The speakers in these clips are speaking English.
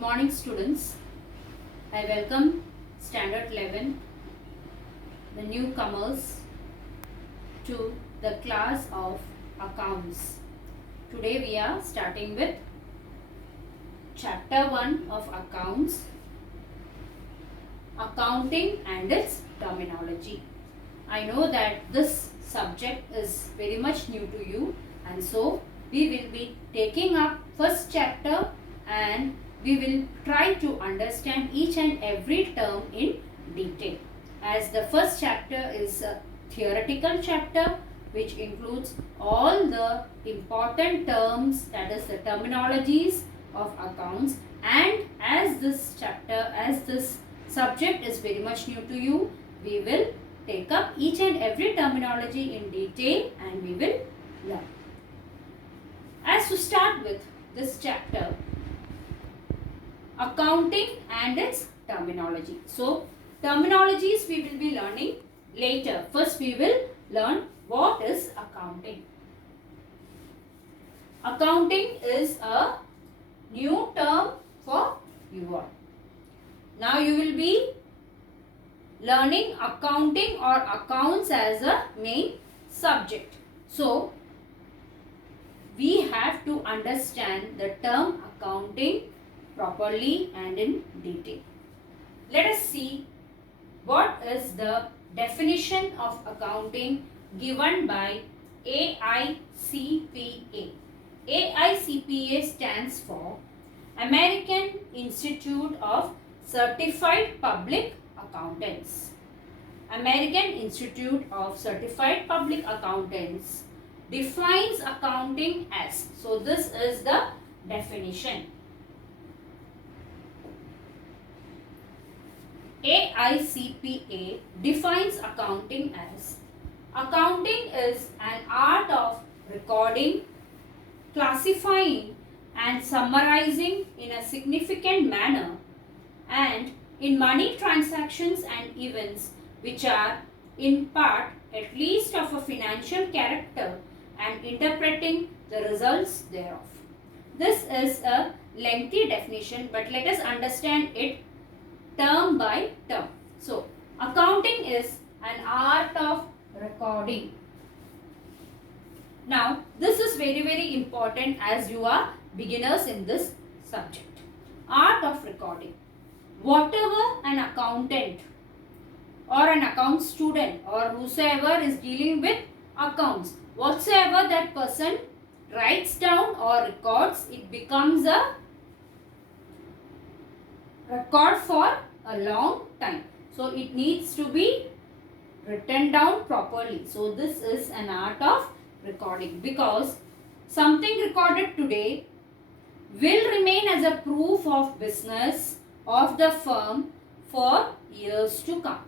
morning, students. I welcome Standard 11, the newcomers, to the class of accounts. Today we are starting with chapter 1 of accounts, accounting and its terminology. I know that this subject is very much new to you, and so we will be taking up first chapter and we will try to understand each and every term in detail. As the first chapter is a theoretical chapter which includes all the important terms, that is the terminologies of accounts, and as this subject is very much new to you, we will take up each and every terminology in detail and we will learn. As to start with this chapter, accounting and its terminology. So, terminologies we will be learning later. First, we will learn what is accounting. Accounting is a new term for you all. Now, you will be learning accounting or accounts as a main subject. So, we have to understand the term accounting properly and in detail. Let us see what is the definition of accounting given by AICPA. AICPA stands for American Institute of Certified Public Accountants. American Institute of Certified Public Accountants defines accounting as, so this is the definition. AICPA defines accounting as, accounting is an art of recording, classifying and summarizing in a significant manner and in money transactions and events which are in part at least of a financial character and interpreting the results thereof. This is a lengthy definition, but let us understand it term by term. So, accounting is an art of recording. Now, this is very important as you are beginners in this subject. Art of recording. Whatever an accountant or an account student or whosoever is dealing with accounts, whatsoever that person writes down or records, it becomes a record for a long time. So, it needs to be written down properly. So, this is an art of recording, because something recorded today will remain as a proof of business of the firm for years to come.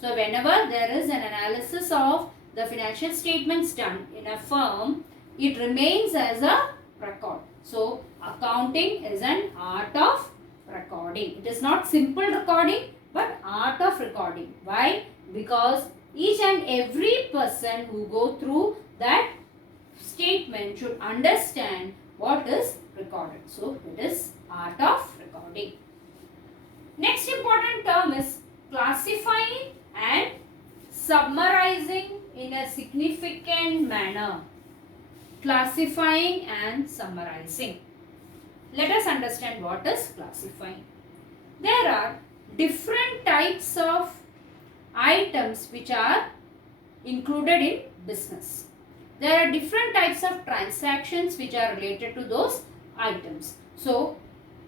So, whenever there is an analysis of the financial statements done in a firm, it remains as a record. So, accounting is an art of recording. It is not simple recording but art of recording. Why? Because each and every person who go through that statement should understand what is recorded. So, it is art of recording. Next important term is classifying and summarizing in a significant manner. Classifying and summarizing. Let us understand what is classifying. There are different types of items which are included in business. There are different types of transactions which are related to those items. So,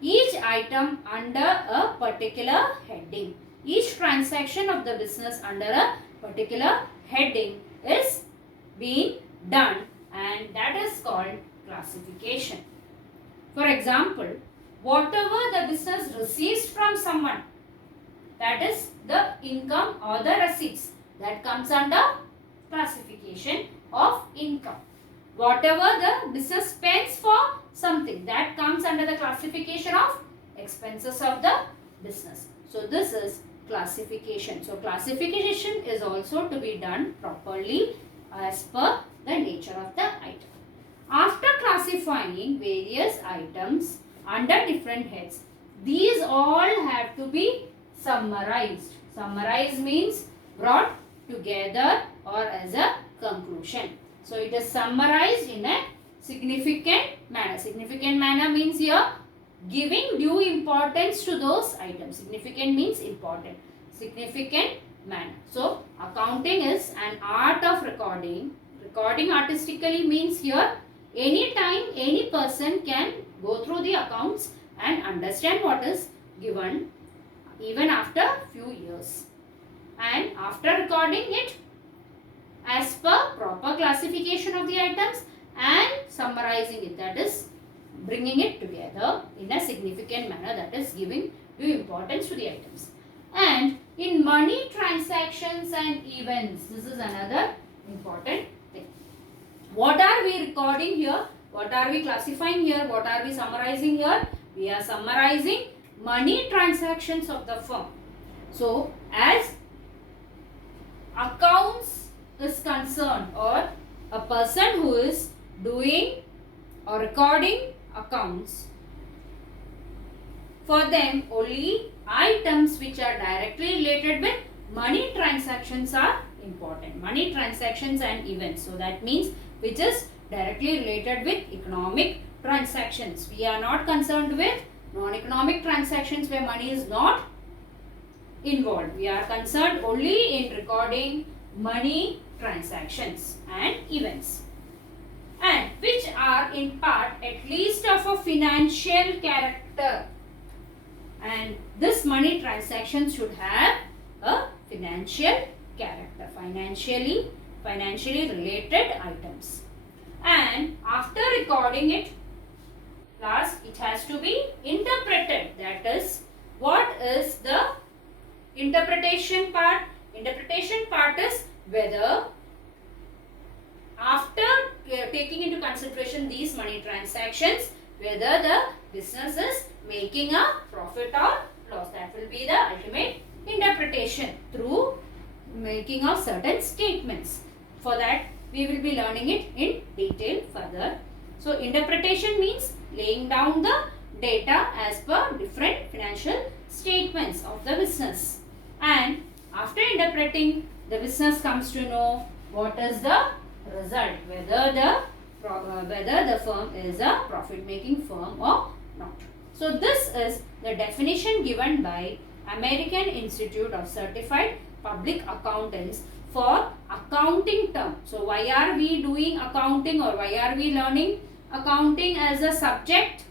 each item under a particular heading. Each transaction of the business under a particular heading is being done, and that is called classification. For example, whatever the business receives from someone, that is the income or the receipts, that comes under classification of income. Whatever the business spends for something, that comes under the classification of expenses of the business. So, this is classification. So, classification is also to be done properly as per the nature of the item. After classifying various items under different heads, These all have to be summarized. Summarize means brought together or as a conclusion. So it is summarized in a significant manner. Significant manner means here giving due importance to those items. Significant means important. Significant manner. So accounting is an art of recording. Recording artistically means here anytime any person can go through the accounts and understand what is given even after few years. And after recording it as per proper classification of the items and summarizing it, that is bringing it together in a significant manner, that is giving due importance to the items. And in money transactions and events, this is another important thing. What are we recording here? What are we classifying here? What are we summarizing here? We are summarizing money transactions of the firm. So, as accounts is concerned, or a person who is doing or recording accounts, for them only items which are directly related with money transactions are important. Money transactions and events. So that means which is directly related with economic transactions. We are not concerned with non-economic transactions where money is not involved. We are concerned only in recording money transactions and events, and which are in part at least of a financial character. And this money transaction should have a financial character, financially related items. And after recording it, last it has to be interpreted. That is, what is the interpretation part? Interpretation part is whether after taking into consideration these money transactions, whether the business is making a profit or loss. That will be the ultimate interpretation through making of certain statements. For that, we will be learning it in detail further. So, interpretation means laying down the data as per different financial statements of the business. And after interpreting, the business comes to know what is the result, whether the firm is a profit-making firm or not. So this is the definition given by American Institute of Certified Public Accountants for accounting term. So why are we doing accounting, or why are we learning accounting as a subject?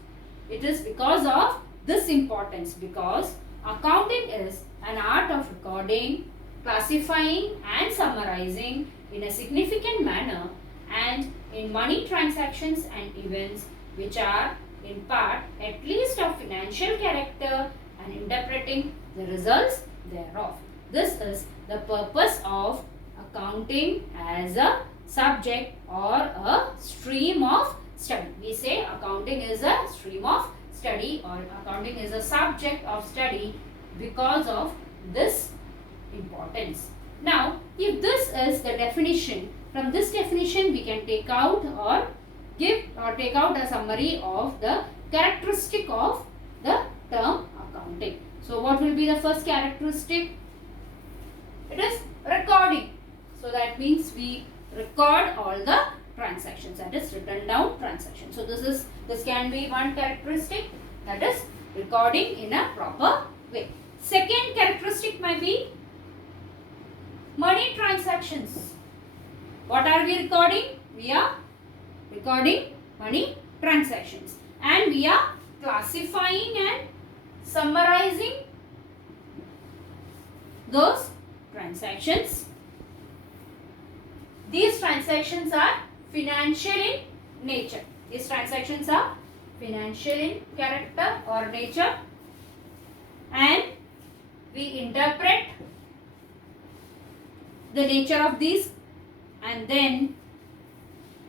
It is because of this importance, because accounting is an art of recording, classifying and summarizing in a significant manner and in money transactions and events which are in part at least of financial character and interpreting the results thereof. This is the purpose of accounting as a subject or a stream of study. We say accounting is a stream of study, or accounting is a subject of study because of this importance. Now, if this is the definition, from this definition we can take out or take out a summary of the characteristic of the term accounting. So, what will be the first characteristic? It is recording. So, that means we record all the transactions, that is written down transactions. So, this can be one characteristic, that is recording in a proper way. Second characteristic might be money transactions. What are we recording? We are recording money transactions, and we are classifying and summarizing those transactions. These transactions are financial in nature. These transactions are financial in character or nature, and we interpret the nature of these, and then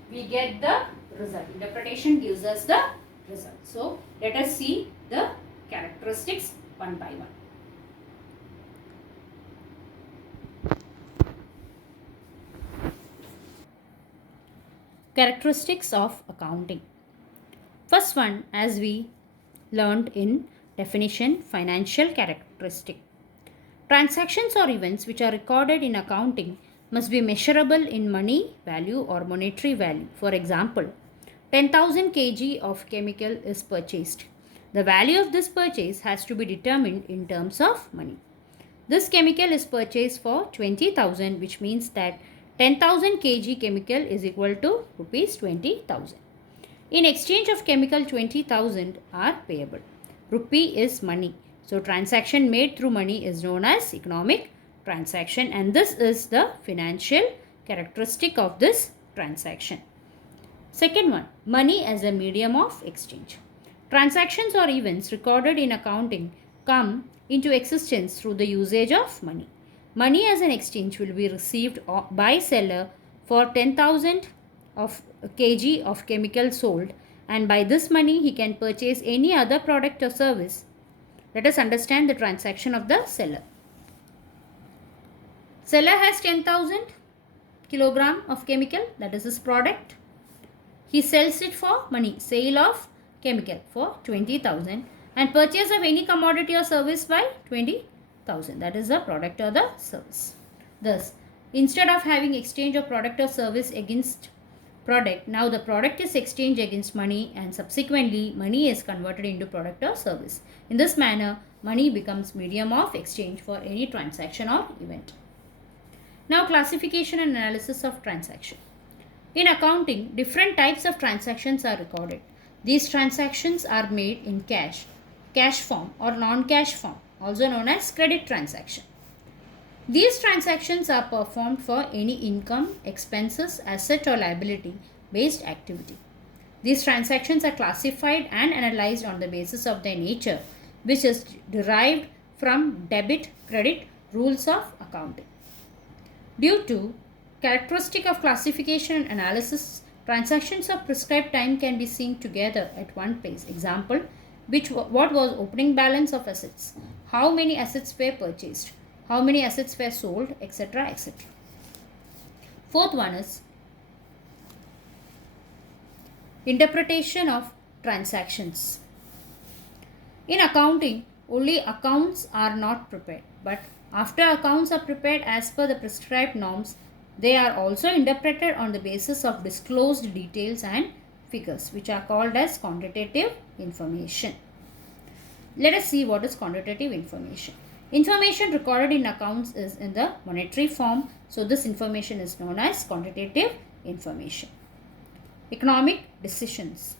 we get the result. Interpretation gives us the result. So, let us see the characteristics one by one. Characteristics of accounting. First one, as we learned in Definition: financial characteristic. Transactions or events which are recorded in accounting must be measurable in money value or monetary value. For example, 10,000 kg of chemical is purchased. The value of this purchase has to be determined in terms of money. This chemical is purchased for 20,000, which means that 10,000 kg chemical is equal to rupees 20,000. In exchange of chemical, 20,000 are payable. Rupee is money. So transaction made through money is known as economic transaction, and this is the financial characteristic of this transaction. Second one, money as a medium of exchange. Transactions or events recorded in accounting come into existence through the usage of money. Money as an exchange will be received by seller for 10,000 of kg of chemical sold, and by this money he can purchase any other product or service. Let us understand the transaction of the seller. Seller has 10,000 kilogram of chemical, that is his product. He sells it for money, sale of chemical for 20,000, and purchase of any commodity or service by 20,000, that is the product or the service. Thus, instead of having exchange of product or service against product, now the product is exchanged against money, and subsequently money is converted into product or service. In this manner, money becomes medium of exchange for any transaction or event. Now, classification and analysis of transaction. In accounting, different types of transactions are recorded. These transactions are made in cash form or non-cash form, also known as credit transaction. These transactions are performed for any income, expenses, asset or liability based activity. These transactions are classified and analyzed on the basis of their nature, which is derived from debit-credit rules of accounting. Due to characteristic of classification and analysis, transactions of prescribed time can be seen together at one place. Example, what was opening balance of assets, how many assets were purchased, how many assets were sold, etc. etc. Fourth one is interpretation of transactions. In accounting, only accounts are not prepared, but after accounts are prepared as per the prescribed norms, they are also interpreted on the basis of disclosed details and figures, which are called as quantitative information. Let us see what is quantitative information. Information recorded in accounts is in the monetary form, so this information is known as quantitative information. Economic decisions.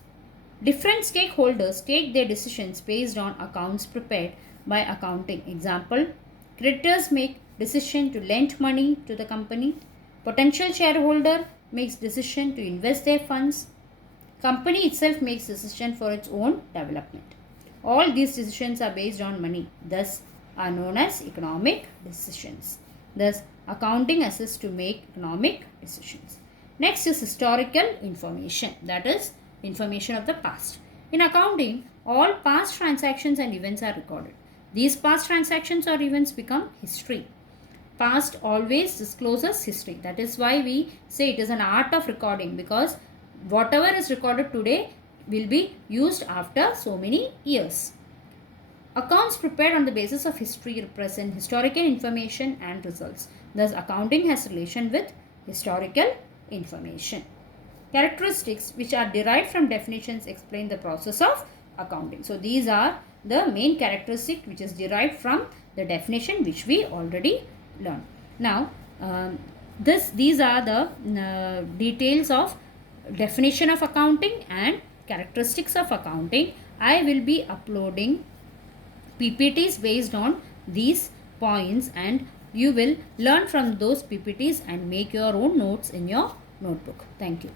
Different stakeholders take their decisions based on accounts prepared by accounting. Example, creditors make decision to lend money to the company. Potential shareholder makes decision to invest their funds. Company itself makes decision for its own development. All these decisions are based on money, thus are known as economic decisions. Thus, accounting assists to make economic decisions. Next is historical information, that is information of the past. In accounting, all past transactions and events are recorded. These past transactions or events become history. Past always discloses history. That is why we say it is an art of recording, because whatever is recorded today will be used after so many years. Accounts prepared on the basis of history represent historical information and results. Thus, accounting has relation with historical information. Characteristics which are derived from definitions explain the process of accounting. So, these are the main characteristic which is derived from the definition which we already learned. Now, these are the details of definition of accounting and characteristics of accounting. I will be uploading PPTs based on these points, and you will learn from those PPTs and make your own notes in your notebook. Thank you.